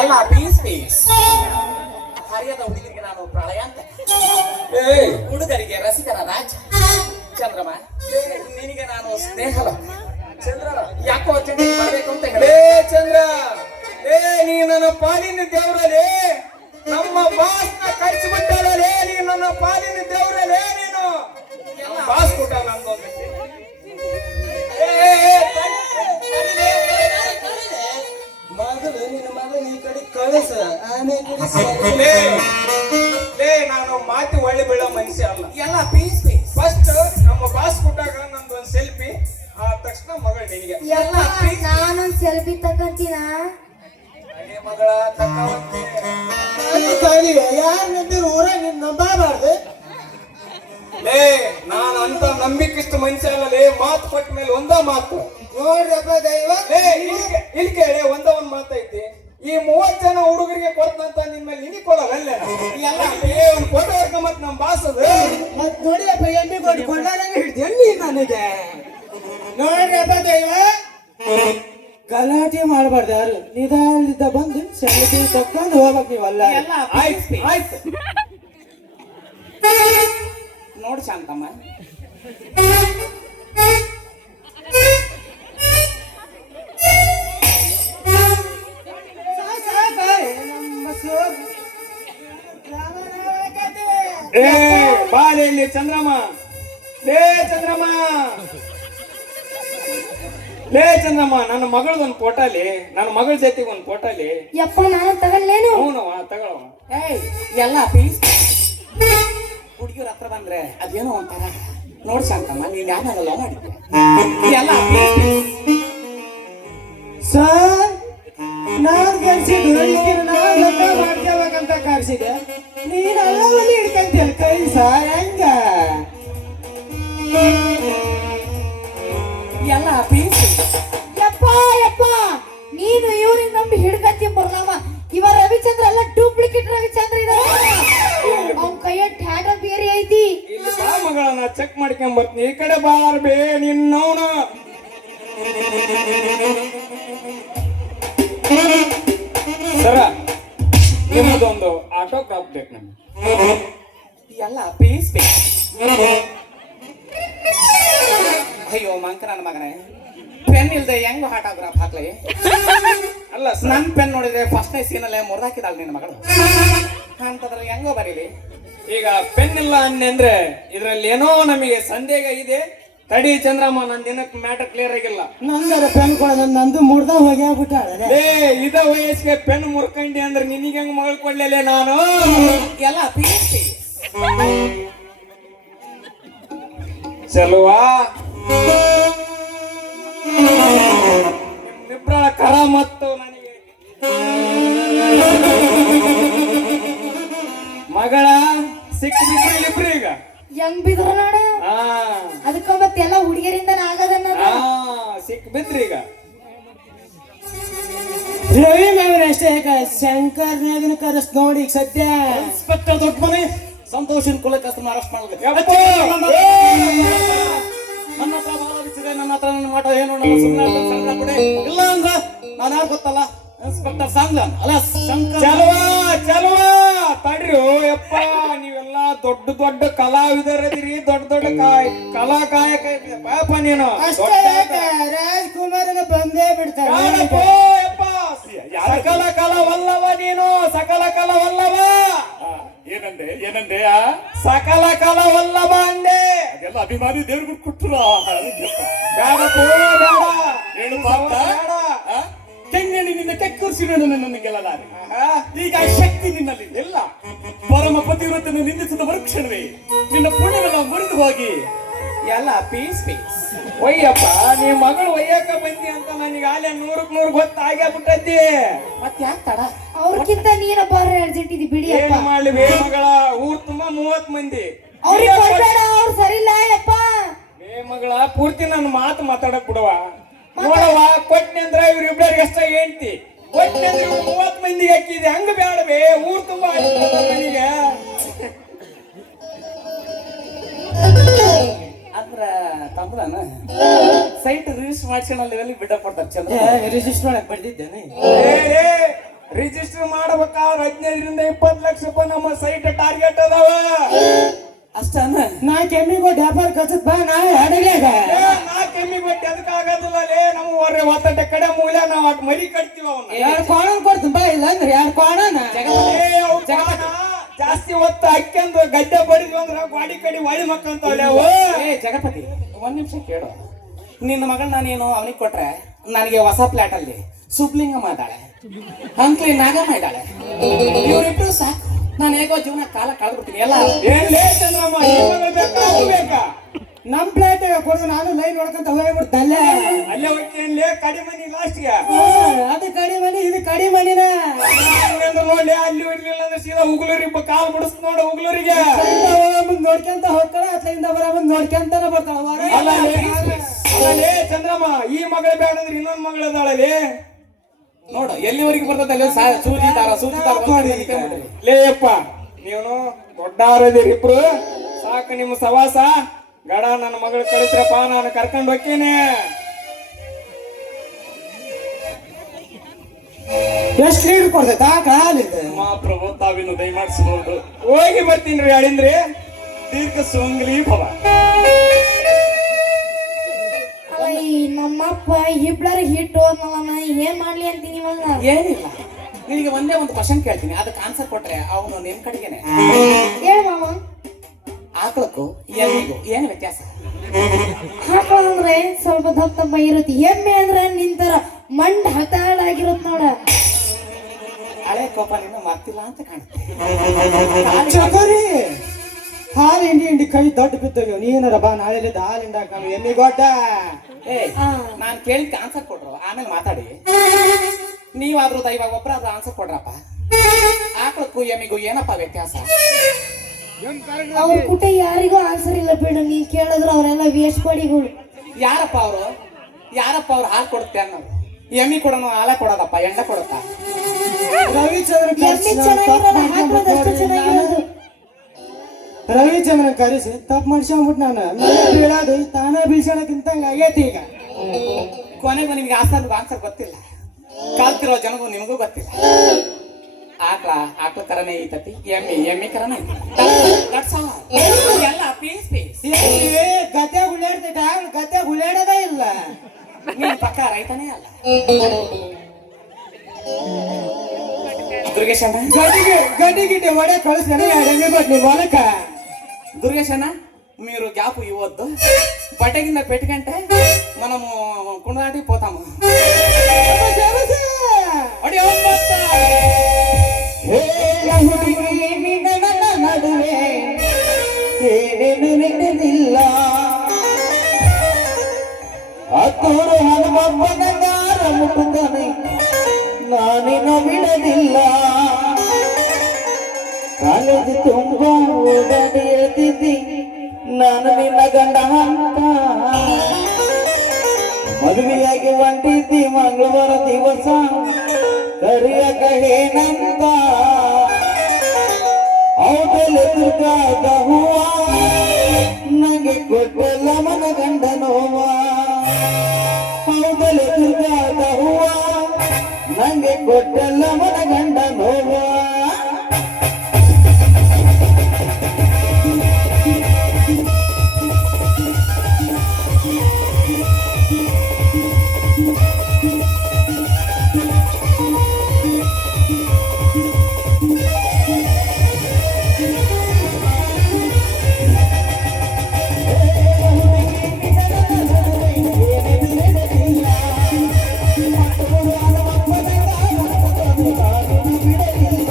ಎಲ್ಲ piece piece. ಹರಿಯದ ಹುಡುಗರಿಗೆ ನಾನು ಪ್ರಳಯ ಅಂತ, ಹುಡುಗರಿಗೆ ರಸಿಕನ ರಾಜ ಚಂದ್ರಮ. ನಿನಗೆ ನಾನು ಸ್ನೇಹಲ ಚಂದ್ರ. ಯಾಕೋ ಚಂದ್ರ ಬರ್ಬೇಕು ಅಂತ ಹೇಳಿ ಚಂದ್ರ. ನೀ ನನ್ನ ಪಾಲಿನ ದೇವರಲ್ಲೇ, ನಮ್ಮ ಬಾಸ್ನ ಕಳಿಸಿಬಿಟ್ಟಲ್ಲೇ. ನೀ ನನ್ನ ಪಾಲಿನ ದೇವರಲ್ಲೇ. ನೀನು ಬಾಸ್ ಕೊಟ್ಟ ನನ್ಗೊಂದು ಮೊದಲು ನಿನ್ನ ಮಗ ಈ ಕಡೆ ಕಳಿಸ, ಆಮೇಲೆ ನಾನು ಮಾತಿ ಒಳ್ಳೆ ಬೀಳೋ ಮನುಷ್ಯ ಅಲ್ಲ. ಎಲ್ಲ ಪೀಸ್ ಪೀಸ್. ಫಸ್ಟ್ ನಮ್ಮ ಬಾಸ್ ಕೊಟ್ಟಾಗ ನಂದೊಂದು ಸೆಲ್ಫಿ, ಆ ತಕ್ಷಣ ಮಗಳು ನಿನಗೆ. ಎಲ್ಲ ನಾನೊಂದ್ ಸೆಲ್ಫಿ ತಕಂತೀನ. ಮಗಳ ತಕ್ಕವಂತೆ ಯಾರು ನಂಬಿರು ಊರಾಗ ನಿನ್ ನಂಬಬಾರ್ದು. ನಾನು ಅಂತ ನಂಬಿಕಿಷ್ಟು ಮನುಷ್ಯ ಅಲ್ಲಲೇ. ಮಾತು ಕೊಟ್ಟ ಮೇಲೆ ಒಂದ ಮಾತು ನೋಡ್ರಪ್ಪ ದೈವ. ಇಲ್ಲಿ ಕೇಳಿ ಒಂದ ಒಂದ್ ಮಾತೈತಿ. ಈ 30 ಜನ ಹುಡುಗರಿಗೆ ಕೊಡ್ತಂತ ನಿನ್ ಮೇಲೆ ನಿನಗೆ ಕೊಡಲ್ಲ. ಒಂದು ಫೋಟೋ ಹೊಡ್ಕೊಂಬತ್ ನಮ್ ಬಾಸ್ ಅದು. ಮತ್ ನೋಡಿಯಪ್ಪ ಎಮ್ಮೆ ಕೊಟ್ಟು ಕೊಂಡಾಗ ಹಿಡ್ದೇನಿ ನನಗೆ. ನೋಡ್ರಪ್ಪ ದೈವ, ಗಲಾಟೆ ಮಾಡಬಾರ್ದು. ಯಾರು ನಿಧಾನದಿಂದ ಬಂದು ಸೆಲ್ಫಿ ತಕ್ಕೊಂಡು ಹೋಗ್ಬೇಕು ನೀವಲ್ಲ. ಆಯ್ತು ನೋಡಿ ಶಾಂತಮ್ಮ, ಬಾಯಲ್ಲಿ ಚಂದ್ರಮ್ಮ. ಚಂದ್ರಮ್ಮ, ಚಂದ್ರಮ್ಮ, ನನ್ನ ಮಗಳದೊಂದು ಫೋಟೋಲಿ, ನನ್ನ ಮಗಳ ಜೊತೆಗೆ ಒಂದು ಫೋಟೋಲಿ. ಯಪ್ಪ ನಾನು ತಗೊಳ್ಳೇನು? ಅವನವ ತಗೊಳವ. ಎಲ್ಲ ಪೀಸ್. ಹುಡುಗಿಯವ್ರ ಹತ್ರ ಬಂದ್ರೆ ಅದೇನೋ ಒಂಥರ. ನೋಡ್ ಶಾಂತಮ್ಮ, ನೀನ್ ಯಾರಲ್ಲ ಮಾಡಿದ್ದೆ. ಎಲ್ಲ ಸರ್, ನಾನ್ ಕರ್ಸಿದ್ದು ನಾನು ಮಾಡ್ತೇವಾಗಂತ ಕರ್ಸಿದೆ. ನೀನ್ ಅಲ್ಲವಲ್ಲಿ ಹಿಡ್ಕಂತೀಯ ಕೈ ಸರ್. ಹೆಂಗ ಎಲ್ಲ ಪೀಸ್. ಯಪ್ಪ ಯಪ್ಪ, ನೀನು ಇವ್ರಿಗೆ ನಂಬಿ ಹಿಡ್ಕಂತಿ ಬರ್ಲವ. ಇವ ರವಿಚಂದ್ರ ಎಲ್ಲ ಡೂಪ್ಲಿಕೇಟ್ ರವಿಚಂದ್ರ ಇದಾರೆ. ಅವ್ನ ಕೈಯ ಟ್ಯಾಟ ಬೇರೆ ಐತಿ. ಇಲ್ಲಿ ಬಾ ಮಗಳನ್ನ ಚೆಕ್ ಮಾಡ್ಕೊಂಡ್ ಬರ್ತೀನಿ. ಈ ಕಡೆ ಬಾರ್ಬೇ ನಿನ್ನವನು. ಸರ, ನಿಮ್ಮದೊಂದು ಆಟೋಗ್ರಾಫ್ ಬೇಕು ನಮ್ಗೆ. ಎಲ್ಲ ಪೀಸ್ ಪೀಸ್. ಅಯ್ಯೋ ಮಂಕ ನನ್ನ ಮಗನೇ, ಪೆನ್ ಇಲ್ದೆ ಹೆಂಗ್ ಆಟೋಗ್ರಾಫ್ ಹಾಕ್ಲಿ? ಅಲ್ಲ ನನ್ ಪೆನ್ ನೋಡಿದ್ರೆ ಫಸ್ಟ್ನೇ ಸೀನಲ್ಲೇ ಮುರಿದಾಕಿದಾಳ ನಿನ್ನ ಮಗಳು. ಅಂತದ್ರಲ್ಲಿ ಹೆಂಗೋ ಬರೀಲಿ. ಈಗ ಪೆನ್ ಇಲ್ಲ ಅಂದ್ರೆ ಇದ್ರಲ್ಲಿ ಏನೋ ನಮಗೆ ಸಂದೇಹ ಇದೆ. ತಡಿ ಚಂದ್ರಮ್ಮ, ನನ್ ದಿನಕ್ಕೆ ಮ್ಯಾಟರ್ ಕ್ಲಿಯರ್ ಆಗಿಲ್ಲ. ನಂದರ ಪೆನ್ ಕೊಡ, ನಂದು ಮುಡ್ದ ಹೋಗಿ ಆಗ್ಬಿಟ್ಟಾಳೆ. ಇದ ವಯಸ್ಸಿಗೆ ಪೆನ್ ಮುರ್ಕಂಡಿ ಅಂದ್ರೆ ನಿನಗೆ ಹೆಂಗ್ ಮಗಳು ಕೊಡ್ಲಿಲ್ಲ ನಾನು? ಎಲ್ಲ ಪೀಸ್ ಪೀಸ್. ಚಲುವಾ, ನಿಮ್ಮಿಬ್ಬರ ಕರ ಮತ್ತು ನನಗೆ ಮಗಳ ಸಿಕ್ಕಿಬಿಟ್ರಿ ಇಬ್ರು ಈಗ. ಹೆಂಗ್ ಬಿದ್ರು ನೋಡ. ಹಾ, ಅದಕ್ಕ ಮತ್ತೆಲ್ಲ ಹುಡುಗಿಯರಿಂದ ಆಗದನ್ನ. ಸಿಕ್ ಬಿದ್ರಿ ಈಗ. ರವಿ ಮಗನ ಅಷ್ಟೇ ಶಂಕರ್ನಾಗನ ಕರೆಸ್ ನೋಡಿ. ಈಗ ಸದ್ಯ ಇನ್ಸ್ಪೆಕ್ಟರ್ ದೊಡ್ಡ ಮನೆ ಸಂತೋಷನ್ ಕುಲಕಸ್ತನ ಅರೆಸ್ಟ್ ಮಾಡಲಿಕ್ಕೆ ನನ್ನ ಹತ್ರ ಭಾವಿಸಿದೆ. ನನ್ನ ಹತ್ರ ನನ್ನ ಮಾಟ ಏನು ಸುಮ್ಮನೆ ಕೊಡಿ. ಇಲ್ಲ ಅಂದ್ರೆ ನಾನು ಯಾರು ಗೊತ್ತಲ್ಲ, ಇನ್ಸ್ಪೆಕ್ಟರ್ ಸಾಂಗ್ಲನ್ ಅಲ್ಲ ಶಂಕರ್. ಚಲವಾ ತಡ್ರಿ. ಯಪ್ಪ, ನೀವೆಲ್ಲ ದೊಡ್ಡ ದೊಡ್ಡ ಕಲಾವಿದರದಿರಿ. ದೊಡ್ಡ ದೊಡ್ಡ ಕಲಾ ಕಾಯಕ ಪಾಪ. ನೀನು ರಾಜ್ಕುಮಾರನ ಬಂದೇ ಬಿಡ್ತಾರೆ. ಸಕಲ ಕಲವಲ್ಲವ ನೀನು, ಸಕಲ ಕಲವಲ್ಲವ. ಏನಂದೆ ಸಕಲ ಕಲವಲ್ಲವ ಅಂದೆ. ಅದೆಲ್ಲ ಅಭಿಮಾನಿ ದೇವ್ರಿಗೆ ಕೊಟ್ಟರು. ಬೇಡ ಏನು ಕೆಂಗಣಿ ನಿನ್ನ ಕೆಕ್ಕುರ್ಸಿ ನನಗೆಲ್ಲ ಈಗ ಶಕ್ತಿ ನಿನ್ನಲ್ಲಿ ಇಲ್ಲ. ಪರಮ ಪತಿವ್ರತನ ನಿಂದಿಸಿದ ಮರುಕ್ಷಣವೇ ನಿನ್ನ ಪುಣ್ಯವೆಲ್ಲ ಮುರಿದು ಹೋಗಿ ಎಲ್ಲ ಪೀಸ್ ಪೀಸ್. ಒಯ್ಯಪ್ಪ, ನೀ ಮಗಳು ಒಯ್ಯಕ ಬಂದಿ ಅಂತ ನನಗೆ ಆಲೆ 100ಕ್ಕೆ 100 ಗೊತ್ತಾಗೇ ಬಿಟ್ಟದ್ದಿ. ಮತ್ತೆ ಯಾಕೆ ತಡ? ಅವ್ರಕ್ಕಿಂತ ನೀನ ಬಾರಿ ಅರ್ಜೆಂಟ್ ಇದೆ ಬಿಡಿ. ಏನ್ ಮಾಡ್ಲಿ ಮಗಳ, ಊರ್ ತುಂಬಾ 30 ಮಂದಿ. ಅವ್ರಿಗೆ ಕೊಡ್ಬೇಡ, ಅವ್ರು ಸರಿ ಇಲ್ಲ ಯಪ್ಪ. ಮಗಳ ಪೂರ್ತಿ ನನ್ನ ಮಾತು ಮಾತಾಡಕ್ ಬಿಡವ. ನೋಡವ, ಕೊಟ್ನಿ ಅಂದ್ರ ಇವ್ರಿಬ್ಬರಿಗೆ ಅಷ್ಟ ಹೇಳ್ತಿ. ಕೊಟ್ನಿ ಅಂದ್ರೆ 30 ಮಂದಿಗೆ ಹಾಕಿದೆ. ಹಂಗ ಬೇಡವೇ, ಊರ್ ತುಂಬಾ ಮನಿಗೆ. ಅಂದ್ರ ತಮ್ಮದನ ಸೈಟ್ ರಿಜಿಸ್ಟರ್ ಮಾಡ್ಸೋಣ ಲೆವೆಲ್ ಬಿಟ್ಟ ಕೊಡ್ತಾರೆ. ಚಂದ್ರ ರಿಜಿಸ್ಟರ್ ಮಾಡಕ್ ಬರ್ದಿದ್ದೇನೆ. ರಿಜಿಸ್ಟರ್ ರಿಜಿಸ್ಟರ್ ಮಾಡ್ಬೇಕಾದ್ರೆ 15 ರಿಂದ 20 ಲಕ್ಷ ರೂಪಾಯಿ ನಮ್ಮ ಸೈಟ್ ಟಾರ್ಗೆಟ್ ಅದಾವ. ಅಷ್ಟನ ನಾ ಕೆಮ್ಮಿಗೆ ಡ್ಯಾಪರ್ ಕಚ್ಚತ್ ಬಾ ನಾ ಅಡಗ್ಯಾಗ ನಾ ಕೆಮ್ಮಿ ಬಟ್ಟೆ ಅದಕ್ಕೆ ಆಗೋದಿಲ್ಲ ಲೇ. ನಮ್ಮ ಹೊರ ಒತ್ತಟ ಕಡೆ ಮೂಲ ನಾವು ಅಟ್ ಮರಿ ಕಟ್ತೀವಿ ಅವನ್ನ. ಎರಡು ಕೋಣ ಕೊಡ್ತೀನಿ ಬಾ ಇಲ್ಲ ಅಂದ್ರೆ 2 ಕೋಣನ ಜಾಸ್ತಿ ಹೊತ್ತು ಅಕ್ಕಂದು ಗದ್ದೆ ಬಡಿದ್ವಿ ಅಂದ್ರ ಗಾಡಿ ಕಡಿ ಒಳಿ ಮಕ್ಕಂತವಲ್ಲ ಅವು. ಜಗಪತಿ ಒಂದ್ ನಿಮಿಷ ಕೇಳು. ನಿನ್ನ ಮಗಳನ್ನ ನೀನು ಅವನಿಗೆ ಕೊಟ್ರೆ ನನಗೆ ಹೊಸ ಫ್ಲಾಟ್ ಅಲ್ಲಿ ಸುಬ್ಲಿಂಗ ಮಾತಾಳೆ, ಅಂಕ್ಲಿ ನಾಗಮ್ಮ ಇದ್ದಾಳೆ. ಇವ್ರಿಬ್ರು ಸಾಕು, ನಾನು ಹೇಗೋ ಜೀವನ ಕಾಲ ಕಳೆದ್ಬಿಡ್ತೀನಿ ಎಲ್ಲ. ಏನ್ ಲೇ ಚಂದ್ರಮ್ಮ, ಈ ಮಗಳು ಬೇಕಾ ಅವು ಬೇಕಾ? ನಮ್ ಪ್ಲೇಟ್ ಕೊಡು, ನಾನು ಲೈನ್ ನೋಡ್ಕೊಂತ ಹೋಗ್ಬಿಡ್ತಲ್ಲೇ. ಅಲ್ಲೇ ಹೋಗ್ತೇನೆ ಕಡಿ ಮನಿ ಲಾಸ್ಟ್ಗೆ. ಅದು ಕಡಿ ಮನಿ, ಇದು ಕಡಿ ಮನಿನ. ನೋಡಿ ಅಲ್ಲಿ ಇರ್ಲಿಲ್ಲ ಅಂದ್ರೆ ಸೀದಾ ಉಗ್ಲೂರಿಗೆ ಕಾಲ್ ಬಿಡಿಸ್ ನೋಡು. ಉಗ್ಲೂರಿಗೆ ಮುಂದ್ ನೋಡ್ಕೊಂತ ಹೋಗ್ತಾಳ, ಅತ್ಲಿಂದ ಬರ ಮುಂದ್ ನೋಡ್ಕೊಂತಾನೆ ಬರ್ತಾಳ. ಅಲ್ಲೇ ಚಂದ್ರಮ್ಮ, ಈ ಮಗಳು ಬೇಡ ಅಂದ್ರೆ ಇನ್ನೊಂದ್ ಮಗಳು ಅದಾಳಲ್ಲಿ ನೋಡು ಎಲ್ಲಿವರೆಗೆ ಬರ್ತದೆ ಸೂಜಿ ದಾರ ಲೇಯಪ್ಪ. ನೀನು ದೊಡ್ಡಾರದಿರಿ ಇಬ್ರು, ಸಾಕು ನಿಮ್ಮ ಸವಾಸ. ಗಡ ನನ್ನ ಮಗಳು ಕಳಿಸ್ರಪ್ಪ, ನಾನು ಕರ್ಕೊಂಡು ಹೋಗ್ತೀನಿ. ಎಷ್ಟು ಲೀಡ್ ಕೊಡ್ತೈತ ಕಾಲಿದೆ ಮಹಾಪ್ರಭು ತಾವಿನ್ನು ದಯಮಾಡಿಸಬಹುದು. ಹೋಗಿ ಬರ್ತೀನಿ ರೀ ಅಳಿಂದ್ರಿ. ದೀರ್ಘ ಸುಂಗ್ಲಿ ಭವ. ನಮ್ಮಪ್ಪ ಇಬ್ಬರ ಹಿಟ್ಟು ಅನ್ನಲ್ಲ, ನಾ ಏನ್ ಮಾಡ್ಲಿ ಅಂತೀನಿ ಇವಾಗ. ಏನಿಲ್ಲ, ನಿನಗೆ ಒಂದೇ ಒಂದು ಕ್ವಶನ್ ಕೇಳ್ತೀನಿ, ಅದಕ್ಕೆ ಆನ್ಸರ್ ಕೊಟ್ರೆ ಅವನು ನಿನ್ ಕಡೆಗೇನೆ. ಹೇಳ ಮಾಮ. ಆಕಳಕ್ಕೂ ಎಮ್ಮಿಗೂ ಏನು ವ್ಯತ್ಯಾಸ? ಆಕಳ ಅಂದ್ರೆ ಸ್ವಲ್ಪ ದಪ್ಪ ದಪ್ಪ ಇರುತ್ತೆ, ಎಮ್ಮೆ ಅಂದ್ರೆ ನಿಂತರ ಮಂಡ್ ಹತಾಡಾಗಿರುತ್ತೆ ನೋಡ. ಹಳೆ ಕೋಪ ನಿನ್ನ ಮರ್ತಿಲ್ಲ ಅಂತ ಕಾಣುತ್ತೆ. ಚಕೋರಿ ಹಾಲು ಹಿಂಡಿ ಕೈ ದೊಡ್ಡ ಬಿದ್ದೋಗ್ಯವ. ನೀನಾರ ಬಾ ನಾಳೆ ಹಾಲು ಹಿಂಡಾಕ ಎಮ್ಮಿ ಗೊಡ್ಡ. ನಾನು ಕೇಳಿದ ಆನ್ಸರ್ ಕೊಟ್ರು, ಆಮೇಲೆ ಮಾತಾಡಿ. ನೀವಾದ್ರೂ ಇವಾಗ ಒಬ್ಬರಾದ್ರೂ ಆನ್ಸರ್ ಕೊಡ್ರಪ್ಪ. ಆಕಳಕ್ಕೂ ಎಮ್ಮಿಗೂ ಏನಪ್ಪ ವ್ಯತ್ಯಾಸ? ಅವ್ರ ಕುಟ ಯಾರಿಗೂ ಆನ್ಸರ್ ಇಲ್ಲ ಬಿಡು, ನೀನ್ ಕೇಳಿದ್ರು ಅವರೆಲ್ಲ ವೇಸ್ಪಡಿಗಳು. ಯಾರಪ್ಪ ಅವ್ರು ಹಾಲು ಕೊಡುತ್ತೆ ಅನ್ನೋದು? ಎಮ್ಮಿ ಕೊಡೋನು ಹಾಲ ಕೊಡೋದಪ್ಪ, ಎಂಡ ಕೊಡುತ್ತಾ? ರವಿಚಂದ್ರನ್ ಕರೆಸಿ ತಪ್ಪು ಮಾಡ್ಸ್ಕೊಂಡ್ಬಿಟ್ಟು ನಾನು ಬೀಳೋದು ತಾನೇ ಬೀಳ್ಸೋಣಕ್ಕಿಂತ ಆಗೈತಿ ಈಗ. ಕೊನೆಗೂ ನಿಮ್ಗೆ ಆನ್ಸರ್ ಗೊತ್ತಿಲ್ಲ, ಕಲ್ತಿರೋ ಜನಗೂ ನಿಮಗೂ ಗೊತ್ತಿಲ್ಲ. ಆಕಳ ಕರನೇ ಐತತಿ, ಎಮ್ಮಿ ಕರನೇ ಎಲ್ಲ ಪೀಸ್ ಗದ್ದೆ ಗುಳ್ಳಾಡ್ತೈತ, ಗದ್ದೆ ಗುಳ್ಳಾಡೋದೇ ಇಲ್ಲ. ನಿನ್ ಪಕ್ಕ ರೈತನೇ ಅಲ್ಲ. ದುರ್ಗೇಶಣ್ಣ ಗಡ್ಡಿ ಗಿಡ್ಡೆ ಒಡೆ ಕಳಿಸ್ತಾನೆ ಎಣ್ಣೆ ಕೊಟ್ಲಿ ಹೊಲಕ್ಕ. దుర్గేశన్న మీరు గ్యాప్ ఇవ్వద్దు, బట్ట కింద పెట్టుకంటే మనము కుండదాటికి పోతాము. ನಡುವೆ ಏನೇನಿಲ್ಲ ಹತ್ತೂರು ಹನುಮಪ್ಪನ ದಾರ ಮುಟ್ಟುತ್ತಾನೆ, ನಾನಿನ ಬಿಡದಿಲ್ಲ. ಕಾಲೇಜು ತುಂಬ ಓಡಾಡಿ ಹೇಳ್ತಿದ್ದಿ ನಾನು ನಿನ್ನ ಗಂಡ ಅಂತ. ಮದುವೆಯಾಗಿ ಹೊಂಟಿದ್ದಿ ಮಂಗಳವಾರ ದಿವಸ ಕರಿಯಕ ಏನಂತ. ಅವದಲ್ಲಿ ದುರ್ಗಾದ ಹೂವ ನಂಗೆ ಕೊಟ್ಟಲ್ಲ ಮನ ಗಂಡ ನೋವ. ಹೌದಲ್ಲಿ ದುರ್ಗಾದ ಹೂವ ನಂಗೆ ಕೊಟ್ಟಲ್ಲ ಮನ ಗಂಡ ನೋವ. ಬಿಡಲಿಲ್ಲ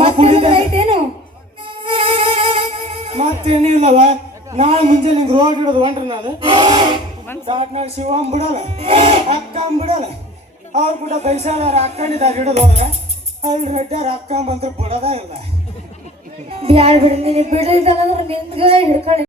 ಮತ್ತೇನಾದ್ರು ಐತೇನು? ಮತ್ತೇನಿಲ್ಲವ ನಾಳೆ ಮುಂಜಾನೆ ನಿಂಗೆ ರೋಡ್ ಹಿಡಿದು ಹೊಂಟ್ರಿ ನಾನು ಸಾಟ್ನಾಗ ಶಿವಂ ಬಿಡಲ್ಲ ಅಕ್ಕಂ ಬಿಡಲ್ಲ ಅವ್ರು ಕೂಡ ಬೈಸಾದಾರ ಅಕ್ಕಂಡಿದ್ದಾರೆ ಹಿಡಿದು ಹೋದ್ರೆ ಅಲ್ಲಿ ರೆಡ್ಡಾರ ಅಕ್ಕಂಬಂದ್ರೆ ಬಿಡೋದ ಇಲ್ಲ. ಬ್ಯಾಡ ಬಿಡು, ನೀನು ಬಿಡಿದಂದ್ರೆ ನಿನ್ಗ ಹಿಡ್ಕೊಂಡು